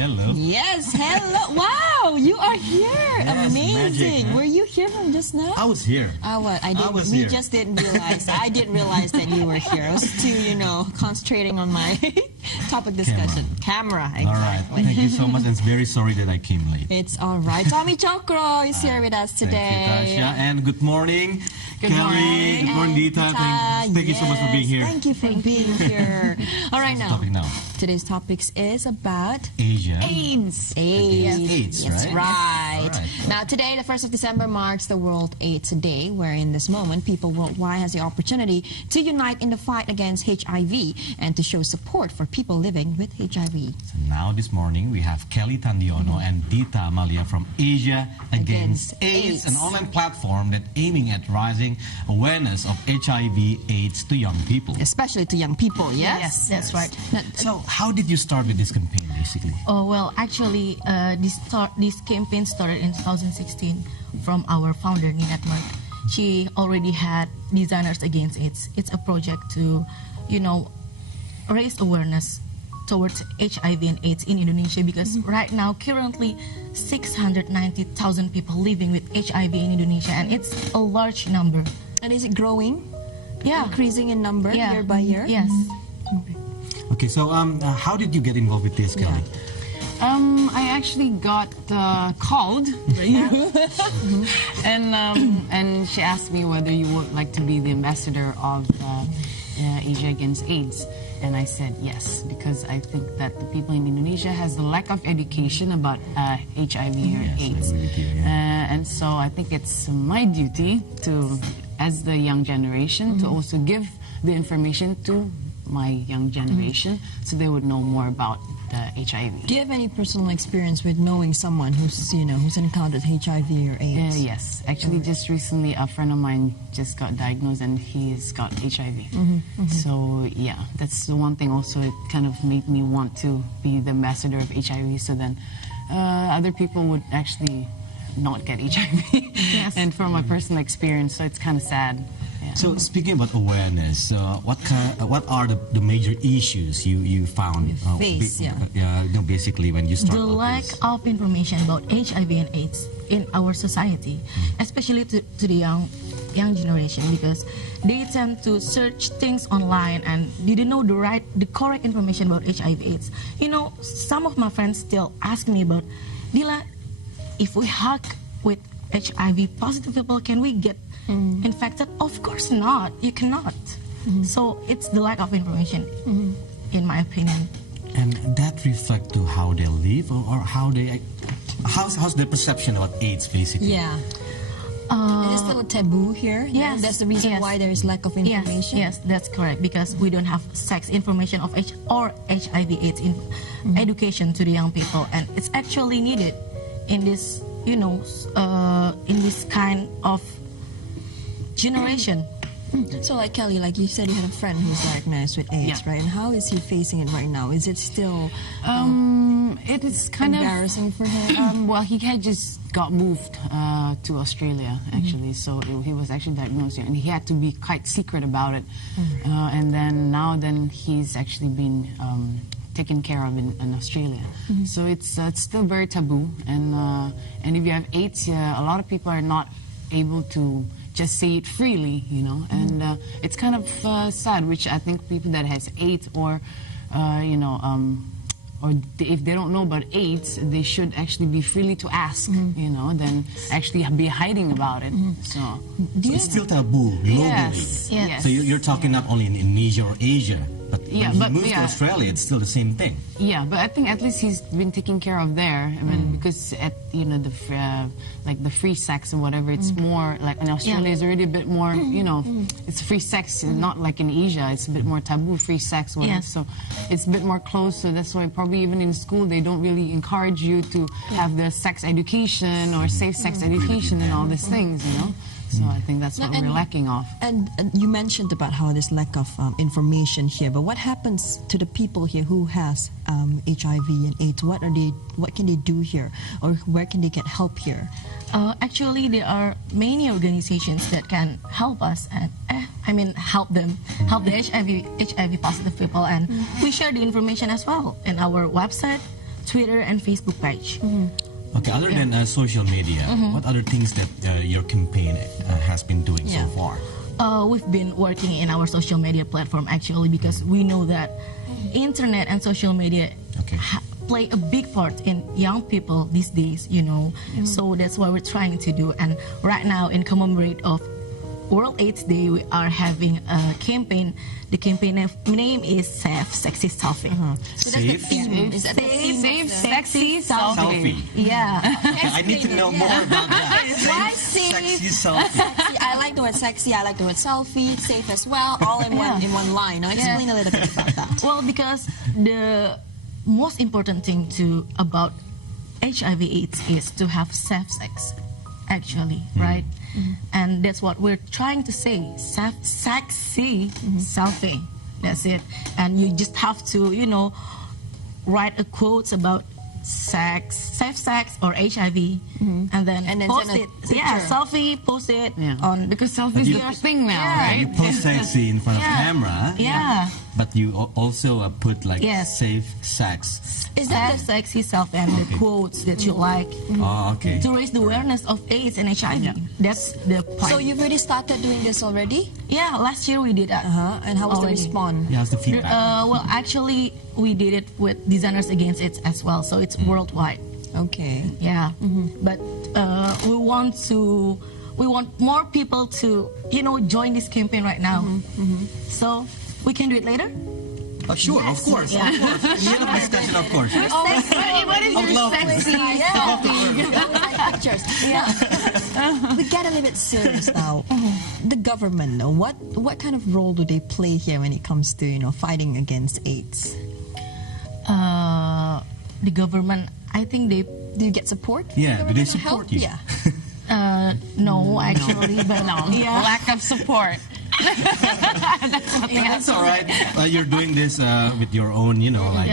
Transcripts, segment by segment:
Hello. Yes, hello. Wow, you are here. Yes, amazing. magic, huh? Were you here from just now? I was here. What? I was we here. just didn't realize. I didn't realize that you were here. I was too, concentrating on my topic discussion. Camera, exactly. All right. Thank you so much. And very sorry that I came late. It's all right. Tommy Chokro is here with us today. Thank you, Tasha. And good morning, Good Kelly. morning. Good morning, Dita. Thank you so much for being here. Thank you for being here. All right, What's the topic now? Today's topic is about Asia. AIDS. AIDS, That's right? right. All right. Now, today, the 1st of December, marks the World AIDS Day, where in this moment, people worldwide has the opportunity to unite in the fight against HIV and to show support for people living with HIV. So now this morning, we have Kelly Tandiono and Dita Amalia from Asia Against AIDS, an online platform that aiming at raising awareness of HIV/AIDS to young people. Especially to young people, yes? Yes, that's right. Now, So how did you start with this campaign, basically? Oh, well, actually, this campaign started in 2016 from our founder, Nina Network. She already had Designers Against AIDS. It's a project to, raise awareness towards HIV and AIDS in Indonesia, because right now, currently, 690,000 people living with HIV in Indonesia, and it's a large number. and is it growing? Yeah. Increasing in number Yeah. year by year? Yes. Okay, so how did you get involved with this, Kelly? I actually got called, and she asked me whether you would like to be the ambassador of Asia Against AIDS, and I said yes, because I think that the people in Indonesia has a lack of education about HIV or Yes, I AIDS, agree with you, yeah. and so I think it's my duty to, as the young generation, to also give the information to my young generation, so they would know more about HIV. Do you have any personal experience with knowing someone who's encountered HIV or AIDS? Yes, actually, just recently, a friend of mine just got diagnosed, and he's got HIV. So yeah, that's the one thing. Also, it kind of made me want to be the ambassador of HIV, so then other people would actually not get HIV. Yes. And from my personal experience, so it's kind of sad. Yeah. So speaking about awareness, what are the major issues you found? Face, basically when you start. The lack of information about HIV and AIDS in our society, especially to the young generation, because they tend to search things online and they don't know the correct information about HIV/AIDS. Some of my friends still ask me about, Dila, if we hug with HIV positive people, can we get infected? Of course not. You cannot. So it's the lack of information, in my opinion. And that reflect to how they live, or how they, how's their perception about AIDS, basically? Yeah. It is still a taboo here. Yes. That's the reason why there is lack of information. Yes, that's correct, because we don't have sex information of HIV/AIDS in education to the young people, and it's actually needed in this, in this kind of generation. So like Kelly, like you said, you had a friend who's diagnosed with AIDS, Yeah. right? And how is he facing it right now? Is it still It is kind of embarrassing for him? well, he had just got moved to Australia, actually. So he was actually diagnosed here, and he had to be quite secret about it. And then he's actually been taken care of in Australia. So it's still very taboo. And if you have AIDS, a lot of people are not able to just say it freely, and it's kind of sad, which I think people that has AIDS or if they don't know about AIDS, they should actually be freely to ask, than actually be hiding about it. So It's still taboo globally. Yes. So you're talking not only in Indonesia or Asia, but Yeah, when but he moved to yeah. Australia, it's still the same thing. Yeah, but I think at least he's been taken care of there. I mean, because at the free sex and whatever, it's more like in Australia is already a bit more. It's free sex, not like in Asia. It's a bit more taboo, free sex, whatever. Yes. So it's a bit more close. So that's why probably even in school they don't really encourage you to have the sex education or safe sex education and all these things. So I think that's what we're lacking of. And you mentioned about how there's lack of information here, but what happens to the people here who has HIV and AIDS? What can they do here, or where can they get help here? Actually, there are many organizations that can help us and help them, help the HIV positive people, and we share the information as well in our website Twitter and Facebook page. Okay, other than social media, what other things that your campaign has been doing so far? We've been working in our social media platform actually because we know that internet and social media play a big part in young people these days, you know. So that's what we're trying to do. And right now, in commemorate of World AIDS Day, we are having a campaign. The campaign name is Save Sexy Selfie. So that's the theme. Is that the theme? Save Sexy Selfie. Yeah. I need to know more about that. Why Sexy save? selfie. Sexy. I like the word sexy. I like the word selfie. Safe as well. All in one line. Now explain a little bit about that. Well, because the most important thing about HIV/AIDS is to have safe sex, actually, right? And that's what we're trying to say. Sexy selfie. That's it. And you just have to, you know, write a quote about sex, safe sex, or HIV, and then post send a it. picture. Yeah, selfie, post it on Because selfies is the thing now, right? You post sexy in front of camera. Yeah. But you also put like Yes. safe sex. Is that the sexy self and the quotes that you like Oh, okay. to raise the awareness of AIDS and HIV? That's the point. So you've already started doing this already? Yeah, last year we did that. And how was Already. the response? Yeah, how's the feedback? Well, actually, we did it with Designers Against AIDS as well, so it's worldwide. Okay. Yeah, but we want more people to, you know, join this campaign right now. So we can do it later. Sure, of course. Of course. In the end of discussion, of course. What is your love sexy Pictures. We get a little bit serious now. The government, though, what kind of role do they play here when it comes to, you know, fighting against AIDS? The government, I think they. Do you get support? Yeah, do they Government help? support you? Yeah. No, actually, but yeah. lack of support? That's all right. You're doing this with your own, you know, like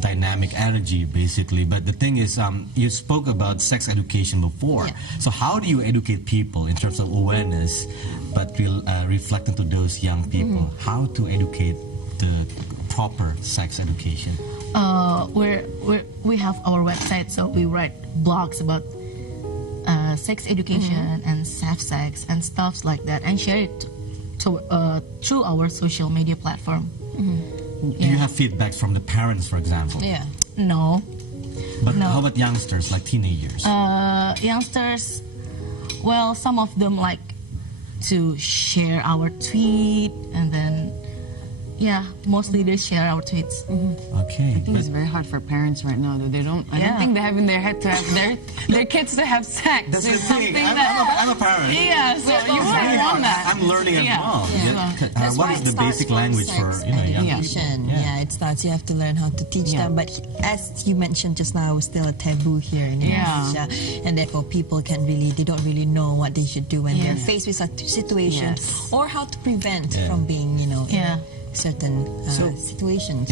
dynamic energy, basically. But the thing is, you spoke about sex education before. So how do you educate people in terms of awareness, but reflecting to those young people? How to educate the proper sex education? We have our website, so we write blogs about sex education and safe sex and stuff like that, and share it through our social media platform. Do you have feedbacks from the parents, for example? Yeah. No. But how about youngsters, like teenagers? Youngsters, well, some of them like to share our tweet, and then mostly they share our tweets. Okay. I think it's very hard for parents right now, though. I don't think they have in their head to have their kids to have sex. That's the It's thing. something I'm a parent. Yeah, so you wouldn't want that. I'm learning as well. That's What why is it the starts basic from language for sex young people? education. Yeah, it starts. You have to learn how to teach them. But as you mentioned just now, it's still a taboo here in Indonesia, and therefore people they don't really know what they should do when they're faced with such situations, or how to prevent from being, you know, in certain situations.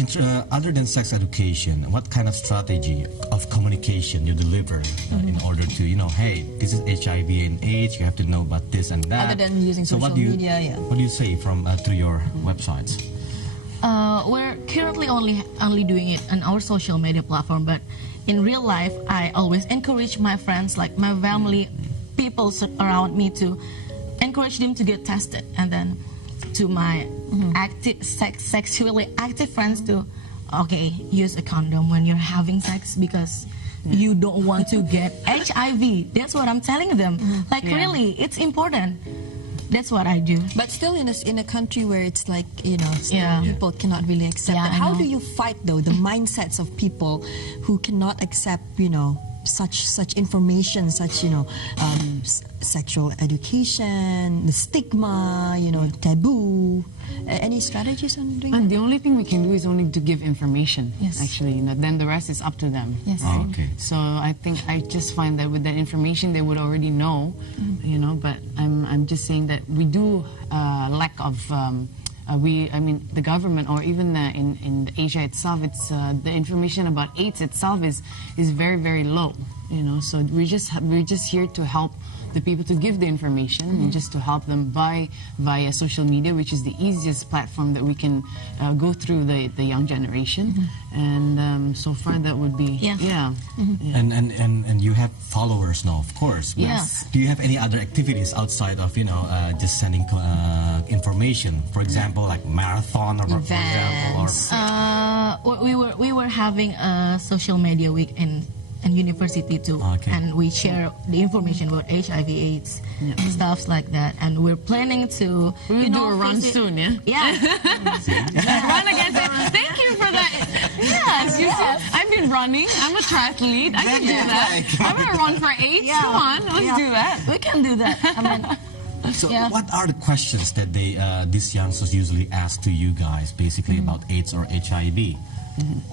Other than sex education, what kind of strategy of communication you deliver in order to, you know, hey, this is HIV and AIDS, you have to know about this and that. Other than using social media, What do you say through your websites? We're currently only doing it on our social media platform, but in real life, I always encourage my friends, like my family, people around me, to encourage them to get tested, and then to my sexually active friends to, use a condom when you're having sex, because you don't want to get HIV. That's what I'm telling them. Really, it's important. That's what I do. But still in a country where it's like, you know, people cannot really accept it. How do you fight, though, the mindsets of people who cannot accept, you know, such information, such, you know, sexual education, the stigma, you know, taboo? Any strategies on doing And that? the only thing we can do is only to give information, actually. Then the rest is up to them. Yes. Oh, okay. So I just find that with that information they would already know, you know. But I'm just saying that we do lack of. The government, or even in Asia itself, it's the information about AIDS itself is very, very low. you know. So we're just here to help the people, to give the information and just to help them via social media, which is the easiest platform that we can go through the young generation. And so far that would be And you have followers now, of course. Yes. Do you have any other activities outside of just sending information? For example, like marathon or Events. for example, or we were having a social media week in university too, and we share the information about HIV/AIDS, stuff like that. And we're planning to do a run soon, Yeah. Run against it. Thank you for that. Yes, you see, I've been running. I'm a triathlete. I can do that. I'm gonna run for AIDS. Come on, let's do that. We can do that. I mean. So what are the questions that these youngsters usually ask to you guys, basically about AIDS or HIV?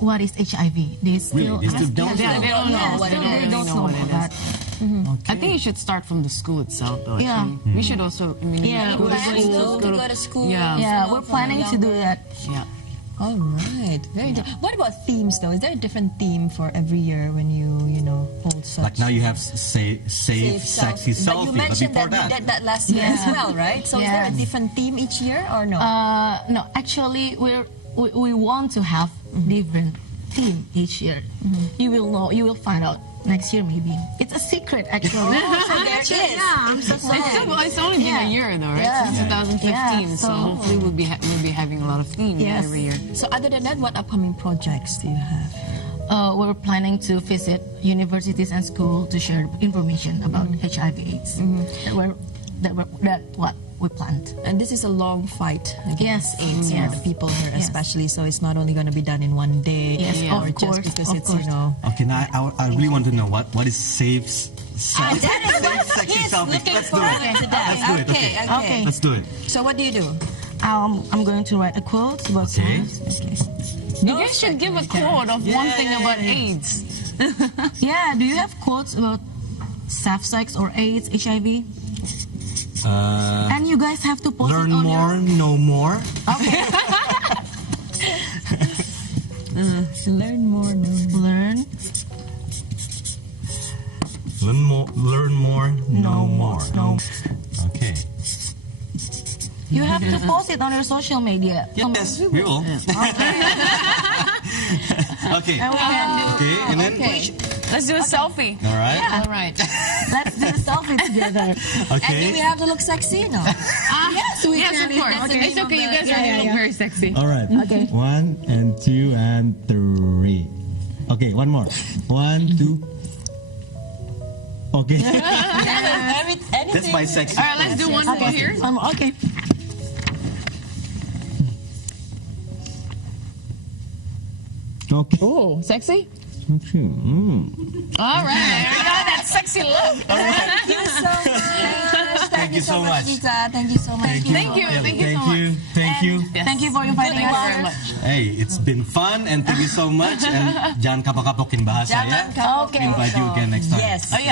What is HIV? They still Really? They still don't know. They don't know what it is. They don't know what it is. I think you should start from the school itself, though. Yeah. We should also, Go to school. Yeah, we're planning to do that. Yeah. All right, very good. What about themes, though? Is there a different theme for every year when you hold such? Like now you have safe sexy selfie. But you mentioned before that you did that last year as well, right? So is there a different theme each year or no? No, actually, we want to have different theme each year. You will know. You will find out next year, maybe. It's a secret, actually. There it is. I'm so sorry. It's only been a year, though, right? Since 2015. So hopefully we'll be having a lot of themes every year. So other than that, what upcoming projects do you have? We're planning to visit universities and schools to share information about HIV/AIDS. That's what we planned. And this is a long fight against AIDS for the people here, especially. So it's not only going to be done in one day, or just because it's Okay, now I really want to know what is safe sexy selfie. Let's do it. Okay. Let's do it. So what do you do? I'm going to write a quote about science. You guys should give a quote of one thing about AIDS. Yeah, do you have quotes about safe sex or AIDS, HIV? And you guys have to post learn it on more, know more. Okay. Learn more, Learn more, know more. Okay. You have to post it on your social media. Yes, we will. Okay. And then let's do a selfie. All right. Yeah. All right. Let's do a selfie together. Okay. And do we have to look sexy? No. Yes, we yes, can. of course. It's okay. You guys already look very sexy. All right. Okay. 1 and 2 and 3. Okay, one more. 1, 2. Okay. That's my sexy. All right, let's do one more here. Okay. Okay. Oh, sexy? Okay. All right, there we go. That sexy look. Thank you so much. Thank you so much. Dita. Thank you so much. Thank you so much. Thank you. Yes. Thank you for inviting Thank you us. very much. Hey, it's been fun and thank you so much. And jangan kapok-kapokin bahasa ya. Jangan kapok. Invite you again next time. Yes. Oh, yeah.